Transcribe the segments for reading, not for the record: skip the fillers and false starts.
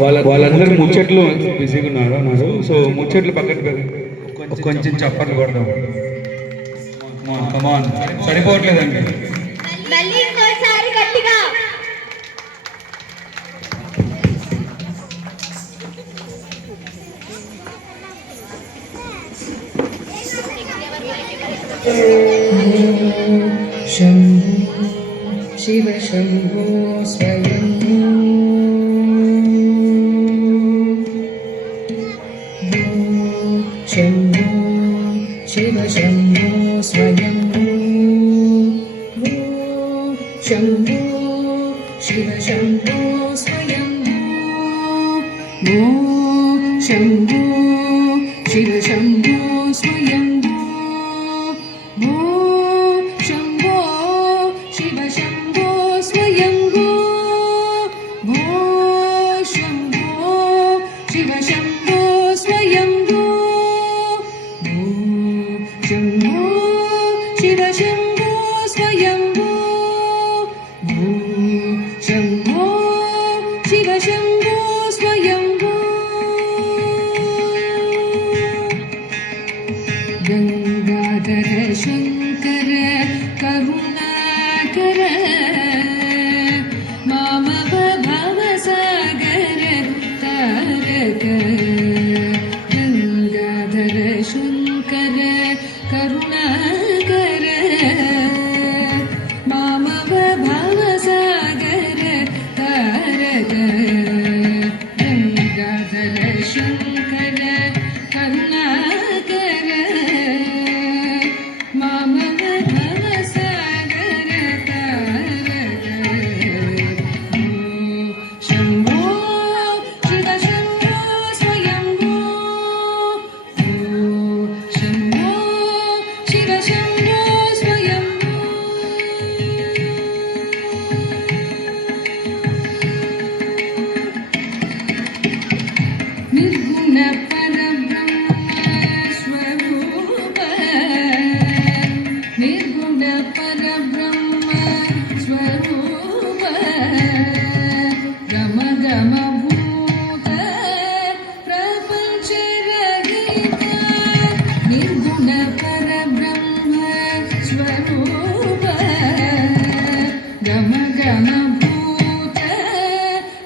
వాళ్ళందరూ ముచ్చట్లు బిజీగా ఉన్నారు. సో ముచ్చట్లు పక్కన కొంచెం చప్పట్లు కొడదాం. కమాన్, సరిపోవట్లేదండి. शंभो शिव शंभो स्वयं शंभो शिव शंभो स्वयं शंभो शिव शंभो स्वयं शंभो शिव शंभो स्वयं शंभो शिव शंभो स्वयंभो शंभो शिव शंभो स्वयंभो शंभो शिव शंभो स्वयंभो शंभो शिव शंभो स्वयंभो गंगाधर शंकर करुणाकर मामव भवसागर तारक गंगाधर शंकर करुणाकर मामव भवसागर तारक गंगाधर शंकर करुणाकर मामव भवसागर तारक शंभो शिव शंभो स्वयंभो शंभो शिव शंभो स्वयंभो निर्गुण परब्रह्म स्वरूप निर्गुण परब्रह्म स्वरूप गम गम भूत प्रपंच रहित निर्गुण परब्रह्म स्वरूप गम गम भूत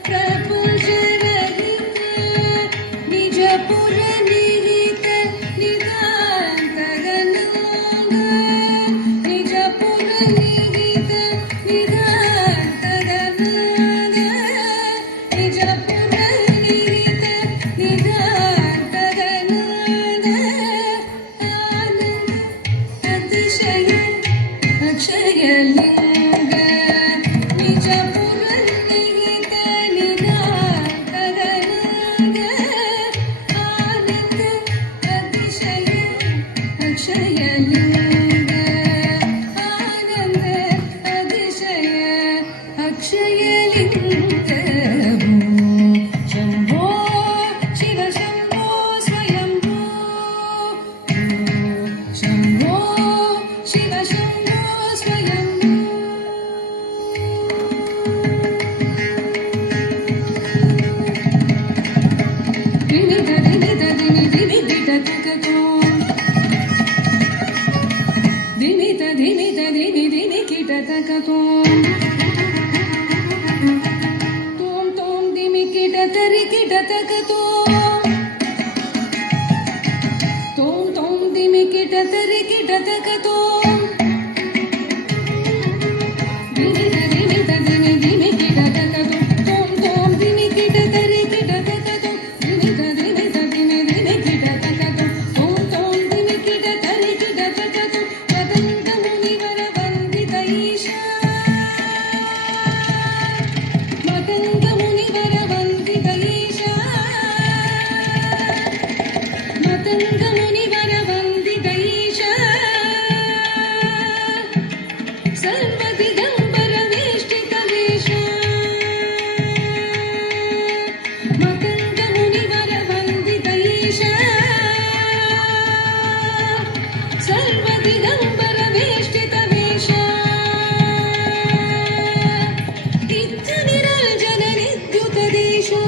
प्रपंच रहित निज पुर निहित नितांत गणांग निज पुर निहित नितांत गणांग निज पुर निहित नितांत गणांग आनंद अतिशय अक्षय लिंग निज पुर निहित नितांत गणांग आनंद अतिशय अक्षय लिंग आनंद अतिशय अक्षय लिंग शंभो शिव शंभो स्वयंभो शंभो शिव शंभो स्वयंभो दिमित दिमित दिमि दिमित तकतो दिमित दिमित दिमि दिमि किट तकतो तोम तोम दिमि किट तरि किट तकतो तोम तोम दिमि किट तरि किट तकतो दिमित दिमित दिमि दिमि किट तकतो तोम तोम दिमि किट तरि किट तकतो दिमित दिमित दिमि दिमि किट तकतो तोम तोम दिमि किट तरि किट तकतो पतंग मुनिवर वंदित ईशा मतंग मुनिवर वंदित ईशा मतंग मुनिवर वंदित ईशा सर्वदिगंबर वेष्टित वेशा मतंग मुनिवर वंदित ईशा सर्वदिगंबर वेष्टित वेशा इत्थ निरंजन निद्युत देशा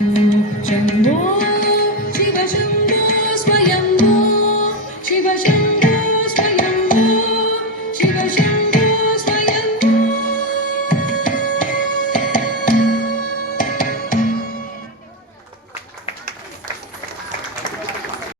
శంభో శివ శంభో